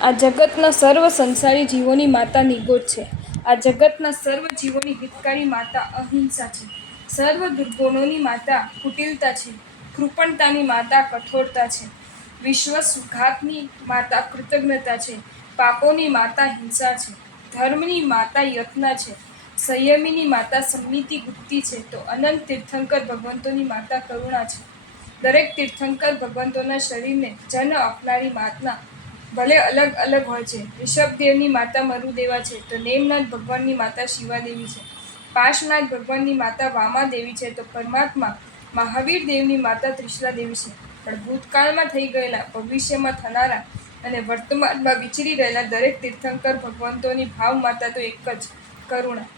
આ જગતના સર્વ સંસારી જીવોની માતા નિગોજ છે. આ જગતના સર્વ જીવોની હિતકારી માતા અહિંસા છે. સર્વ દુર્ગુણોની માતા કુટિલતા છે. કૃપણતાની માતા કઠોરતા છે. વિશ્વાસઘાતની માતા કૃતજ્ઞતા છે. પાપોની માતા હિંસા છે. ધર્મની માતા યત્ના છે. સંયમીની માતા સંમિતિ ગુપ્તી છે. તો અનંત તીર્થંકર ભગવંતોની માતા કરુણા છે. દરેક તીર્થંકર ભગવંતોના શરીરને જન્મ આપનારી માતા ભલે અલગ અલગ હોય છે. ઋષભદેવની માતા મરુદેવા છે, તો નેમનાથ ભગવાનની માતા શિવાદેવી છે. પાર્શ્વનાથ ભગવાનની માતા વામાદેવી છે, તો પરમાત્મા મહાવીર દેવની માતા ત્રિશલાદેવી છે. પણ ભૂતકાળમાં થઈ ગયેલા, ભવિષ્યમાં થનારા અને વર્તમાનમાં વિચરી રહેલા દરેક તીર્થંકર ભગવંતોની ભાવ માતા તો એક જ, કરુણા.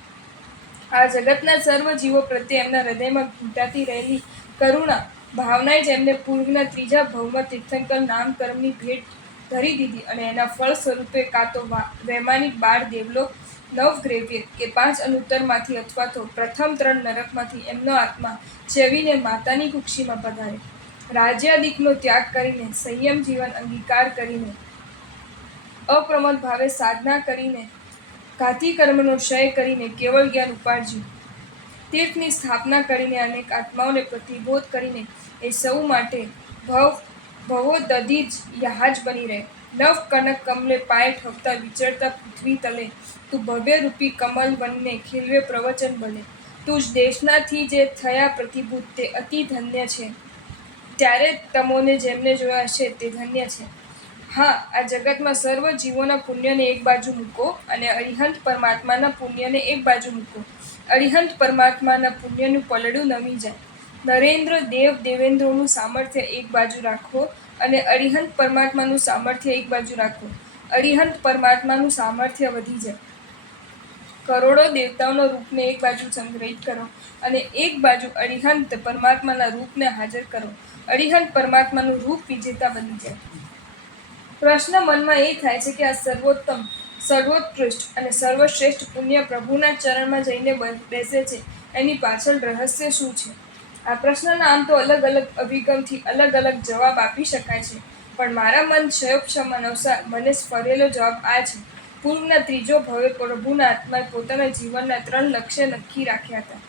આ જગતના સર્વ જીવો પ્રત્યે એમના હૃદયમાં ઘૂંટાતી રહેલી કરુણા ભાવનાએ જ એમને પૂર્વના ત્રીજા ભવમાં તીર્થંકર નામ કર્મની ભેટ ધરી દીધી અને એના ફળ સ્વરૂપે કાં તો વૈમાનિક 12 દેવલોક, 9 ગ્રેવ્ય કે 5 અનુત્તરમાંથી અથવા તો પ્રથમ 3 નરકમાંથી એમનો આત્મા ચેવીને માતાની કુક્ષીમાં પધારે. રાજ્યાદિકનો ત્યાગ કરીને, સંયમ જીવન અંગીકાર કરીને, અપ્રમદ ભાવે સાધના કરીને, ઘાતી કર્મનો ક્ષય કરીને કેવળ જ્ઞાન ઉપાર્જ્યું. તીર્થની સ્થાપના કરીને અનેક આત્માઓને પ્રતિબોધ કરીને એ સૌ માટે ભવોદધિજ યહાજ બની રહે. નવ કનક કમલે પાય ઠપતા વિચરતા પૃથ્વી તલે તું ભવ્ય રૂપી કમલ વનને ખીલવે પ્રવચન બને. તું જ દેશનાથી જે થયા પ્રતિભૂત તે અતિ ધન્ય છે. ત્યારે તમોને જેમને જોયા છે તે ધન્ય છે. હા, આ જગતમાં સર્વ જીવોના પુણ્યને એક બાજુ મૂકો અને અરિહંત પરમાત્માના પુણ્યને એક બાજુ મૂકો. અરિહંત પરમાત્માના પુણ્યનું પલડું નમી જાય. નરેન્દ્ર દેવ દેવેન્દ્રોનું સામર્થ્ય એક બાજુ રાખો અને અરિહંત પરમાત્માનું સામર્થ્ય એક બાજુ રાખો. અરિહંત પરમાત્માનું સામર્થ્ય વધી જાય. કરોડો દેવતાઓના રૂપને એક બાજુ સંગ્રહિત કરો અને એક બાજુ અરિહંત પરમાત્માના રૂપને હાજર કરો. અરિહંત પરમાત્માનું રૂપ વિજેતા બની જાય. પ્રશ્ન મનમાં એ થાય છે કે આ સર્વોત્તમ, સર્વોત્કૃષ્ટ અને સર્વશ્રેષ્ઠ પુણ્ય પ્રભુના ચરણમાં જઈને બેસે છે, એની પાછળ રહસ્ય શું છે? આ પ્રશ્નના આમ તો અલગ અલગ અભિગમથી અલગ અલગ જવાબ આપી શકાય છે, પણ મારા મન ક્ષયોક્ષમન અનુસાર મને સ્ફરેલો જવાબ આ છે. પૂર્વના ત્રીજો ભવે પ્રભુના આત્માએ પોતાના જીવનના 3 લક્ષ્ય નક્કી રાખ્યા હતા.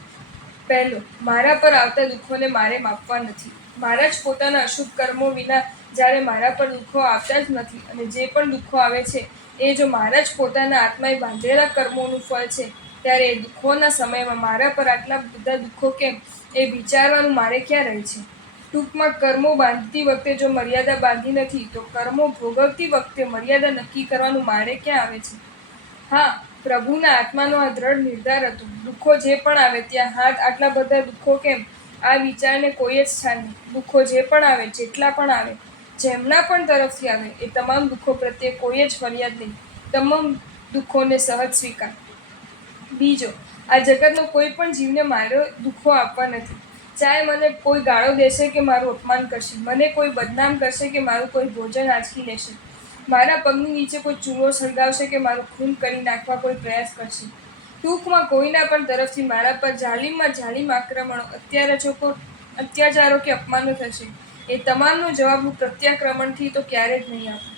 પહેલું, મારા પર આવતા દુઃખોને મારે માપવા નથી. મારા જ પોતાના અશુભ કર્મો વિના જ્યારે મારા પર દુઃખો આવતા જ નથી અને જે પણ દુઃખો આવે છે એ જો મારા જ પોતાના આત્માએ બાંધેલા કર્મોનું ફળ છે, ત્યારે એ દુઃખોના સમયમાં મારા પર આટલા બધા દુઃખો કેમ એ વિચારવાનું મારે ક્યાં રહે છે? ટૂંકમાં, કર્મો બાંધતી વખતે જો મર્યાદા બાંધી નથી તો કર્મો ભોગવતી વખતે મર્યાદા નક્કી કરવાનું મારે ક્યાં આવે છે? હા, પ્રભુના આત્માનો આ દ્રઢ નિર્ધાર હતો. દુઃખો જે પણ આવે ત્યાં હાથ આટલા બધા દુઃખો કેમ? આ વિચારને કોઈ જ સ્થાન નહીં. દુઃખો જે પણ આવે, જેટલા પણ આવે, જેમના પણ તરફથી આવે, એ તમામ દુઃખો પ્રત્યે કોઈ જ ફરિયાદ નહીં. તમામ દુઃખોને સહજ સ્વીકાર. બીજો, આ જગતનો કોઈ પણ જીવને મારે દુઃખો આપવા નથી. ચાહે મને કોઈ ગાળો દેશે કે મારું અપમાન કરશે, મને કોઈ બદનામ કરશે કે મારું કોઈ ભોજન આંચકી લેશે, મારા પગની નીચે કોઈ ચૂલો સળગાવશે કે મારું ખૂન કરી નાખવા કોઈ પ્રયાસ કરશે. ટૂંકમાં, કોઈના પણ તરફથી મારા પર જાલિમમાં જાલિમ આક્રમણો, અત્યાચારો કે અપમાનો થશે, એ તમામનો જવાબ હું પ્રત્યાક્રમણથી તો ક્યારે જ નહીં આપું.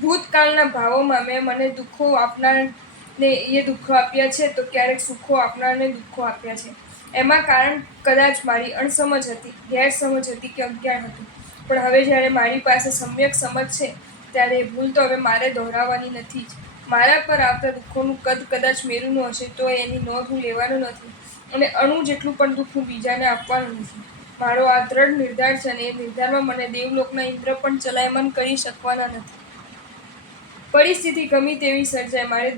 ભૂતકાળના ભાવોમાં મેં મને દુઃખો આપનારને એ દુઃખો આપ્યા છે, તો ક્યારેક સુખો આપનારને દુઃખો આપ્યા છે. એમાં કારણ કદાચ મારી અણસમજ હતી, ગેરસમજ હતી કે અજ્ઞાન હતું. પણ હવે જ્યારે મારી પાસે સમ્યક સમજ છે, ત્યારે એ ભૂલ તો હવે મારે દોહરાવવાની નથી જ. મારા પર આવતા દુઃખોનું કદ કદાચ મેરુનું હશે તો એની નોંધ હું લેવાનું નથી અને અણુ જેટલું પણ દુઃખ હું બીજાને આપવાનું નથી. મારો આ દ્રઢ નિર્ધાર છે અને એ નિર્ધારમાં મને દેવલોકના ઇન્દ્ર પણ ચલાયમાન કરી શકવાના નથી. પરિસ્થિતિ ગમી તેવી સર્જાય, મારે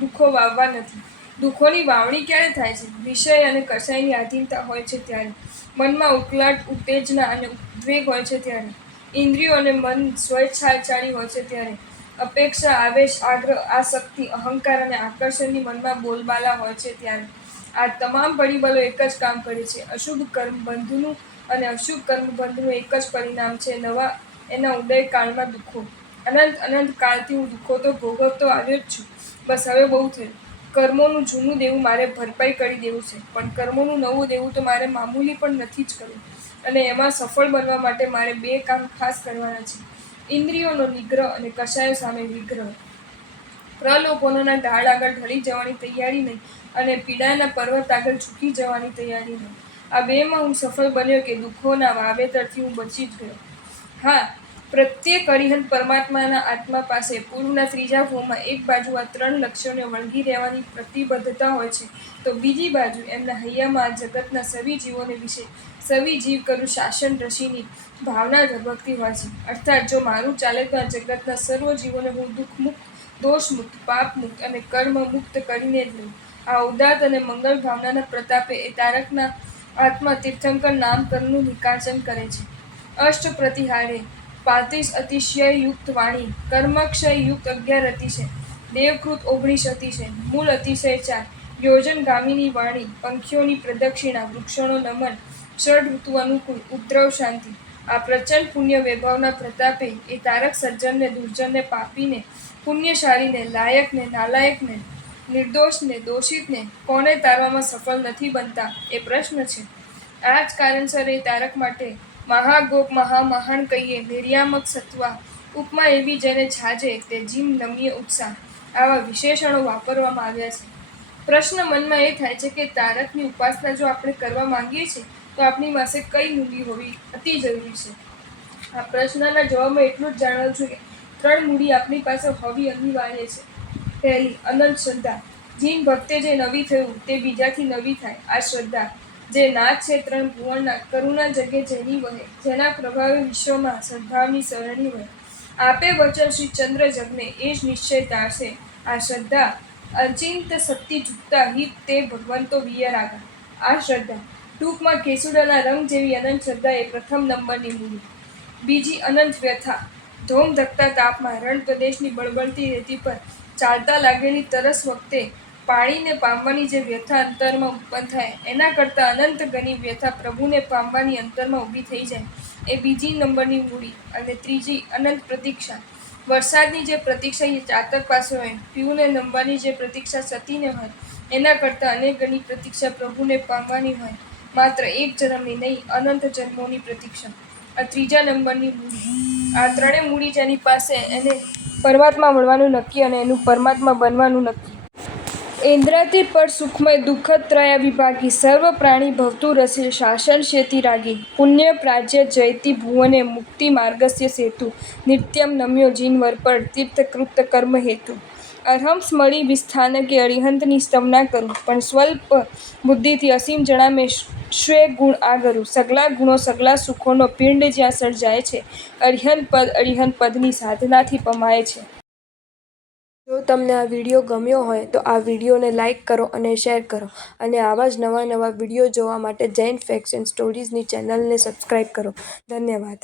દુઃખો વાવવા નથી. દુઃખોની વાવણી ક્યારે થાય છે? વિષય અને કસાયની આધીનતા હોય છે ત્યારે. મનમાં ઉકળાટ, ઉત્તેજના અને ઉદ્વેગ હોય છે ત્યારે. ઇન્દ્રિયો અને મન સ્વેચ્છાચારી હોય છે ત્યારે. અપેક્ષા, આવેશ, આગ્રહ, આસક્તિ, અહંકાર અને આકર્ષણની મનમાં બોલબાલા હોય છે ત્યારે. આ તમામ પરિબળો એક જ કામ કરે છે. અશુભ કર્મબંધનું અને અશુભ કર્મબંધનું એક જ પરિણામ છે, એના ઉદયકાળમાં દુઃખો. અનંત કાળથી હું દુઃખો તો ભોગવતો આવ્યો જ છું. બસ હવે બહુ થયું. કર્મોનું જૂનું દેવું મારે ભરપાઈ કરી દેવું છે, પણ કર્મોનું નવું દેવું તો મારે મામૂલી પણ નથી જ કરવું. અને એમાં સફળ બનવા માટે મારે 2 કામ ખાસ કરવાના છે. ઇન્દ્રિયોનો નિગ્રહ અને કશાયો સામે વિગ્રહ. પ્રલોભનોના ઢાળ આગળ ઢળી જવાની તૈયારી નહીં અને પીડાના પર્વત આગળ ઝૂકી જવાની તૈયારી નહીં. આ બેમાં હું સફળ બન્યો કે દુઃખોના વાવેતરથી હું બચી જ ગયો? હા, પ્રત્યેક અરિહંત પરમાત્માના આત્મા પાસે પૂર્વના ત્રીજા ભોમાં એક બાજુ આ 3 લક્ષ્યોને વળગી રહેવાની પ્રતિબદ્ધતા હોય છે, તો બીજી બાજુ એમના હૈયામાં આ જગતના સવી જીવોને વિશે સવી જીવ કરું શાસન રસીની ભાવના ધબકતી હોય છે. અર્થાત જો મારું ચાલે તો આ જગતના સર્વ જીવોને હું દુઃખમુક્ત, દોષમુક્ત, પાપમુક્ત અને કર્મમુક્ત કરીને જ લઉં. આ ઉદાત્ત અને મંગલ ભાવનાના પ્રતાપે એ તારકના આત્મા તીર્થંકર નામકરણનું નિકાસન કરે છે. અષ્ટ પ્રતિહારે 35 અતિશય યુક્ત વાણી, કર્મક્ષય યુક્ત 11 અતિશય, દેવકૃત 19 અતિશય, મૂળ અતિશય 4, યોજનગામિની વાણી, પંખીઓની પ્રદક્ષિણા, વૃક્ષોનો નમન, ષડ ઋતુ અનુકૂળ, ઉપદ્રવ શાંતિ. આ પ્રચંડ પુણ્ય વૈભવના પ્રતાપે એ તારક સજ્જનને, દુર્જનને, પાપીને, પુણ્યશાળીને, લાયકને, નાલાયકને, નિર્દોષને, દોષિતને કોને તારવામાં સફળ નથી બનતા એ પ્રશ્ન છે. આ જ કારણસર એ તારક માટે મહાગોપ મહામહાન કહીએ નિર્યામક સત્વા ઉપમા એવી જેને છાજે તે જીમ નમ્ય ઉત્સાહ આવા વિશેષણો વાપરવામાં આવ્યા છે. પ્રશ્ન મનમાં એ થાય છે કે તારકની ઉપાસના જો આપણે કરવા માંગીએ છીએ તો આપણી પાસે કઈ મૂડી હોવી અતિ જરૂરી છે? આ પ્રશ્નના જવાબમાં એટલું જ જાણવું છું કે 3 મૂડી આપણી પાસે હોવી અનિવાર્ય છે. પહેલી, અનંત શ્રદ્ધા. જીન ભક્તે જે નવી થયું તે બીજાથી નવી થાય આ શ્રદ્ધા. જે નાથ છે 3 ભુવનના, કરુણા જગે જેની વહે, જેના પ્રભાવે વિશ્વમાં સદ્ભાવની સરણી વહે. આપે વચન શ્રી ચંદ્ર જગને એ જ નિશ્ચય તારશે આ શ્રદ્ધા. અચિંત શક્તિ ચૂકતા હિત તે ભગવંતો વિયરાગા. આ શ્રદ્ધા, ટૂંકમાં કેસુડાના રંગ જેવી અનંત શ્રદ્ધા એ પ્રથમ નંબરની મૂડી. બીજી, અનંત વ્યથા. ધોમ ધકતા તાપમાં રણ પ્રદેશની બળબળતી રેતી પર ચાલતા લાગેલી તરસ વખતે પાણીને પામવાની જે વ્યથા અંતરમાં ઉત્પન્ન થાય એના કરતાં અનંત ગણી વ્યથા પ્રભુને પામવાની અંતરમાં ઊભી થઈ જાય એ બીજી નંબરની મૂડી. અને ત્રીજી, અનંત પ્રતીક્ષા. વરસાદની જે પ્રતીક્ષા એ ચાતક પાસે હોય, પીવુંને નમવાની જે પ્રતીક્ષા સતીને હોય, એના કરતાં અનેક ગણી પ્રતીક્ષા પ્રભુને પામવાની હોય. માત્ર એક જન્મની નહીં, અનંત જન્મોની પ્રતીક્ષા. આ ત્રીજા નંબરની મૂડી. આ 3 મૂડી જેની પાસે એને પરમાત્મા મળવાનું નક્કી અને એનું પરમાત્મા બનવાનું નક્કી. ઇન્દ્રાતી પર સુખમય દુઃખદ ત્રયા વિભાગી, સર્વ પ્રાણી ભવતું રસિલ શાસન શેતી રાગી. પુણ્ય પ્રાજ્ય જયતિ ભુવને મુક્તિ માર્ગસ્ય સેતુ, નિત્યમ નમ્યો જીનવર પર તીર્થકૃત કર્મ હેતુ. અર્હં સ્મળી વિસ્થાનકે અરિહંતની સ્તવના કરું, પણ સ્વલ્પ બુદ્ધિથી અસીમ જણામે શ્વે ગુણ આગરું. સગલા ગુણો સગલા સુખોનો પિંડ જ્યાં સર્જાય છે, અરિહંત પદની સાધનાથી પમાય છે. જો તમને આ વિડીયો ગમ્યો હોય તો આ વિડીયોને લાઇક કરો અને શેર કરો અને આવા જ નવા વિડીયો જોવા માટે જૈન ફેક્ટ્સ એન્ડ સ્ટોરીઝની ચેનલને સબસ્ક્રાઈબ કરો. ધન્યવાદ.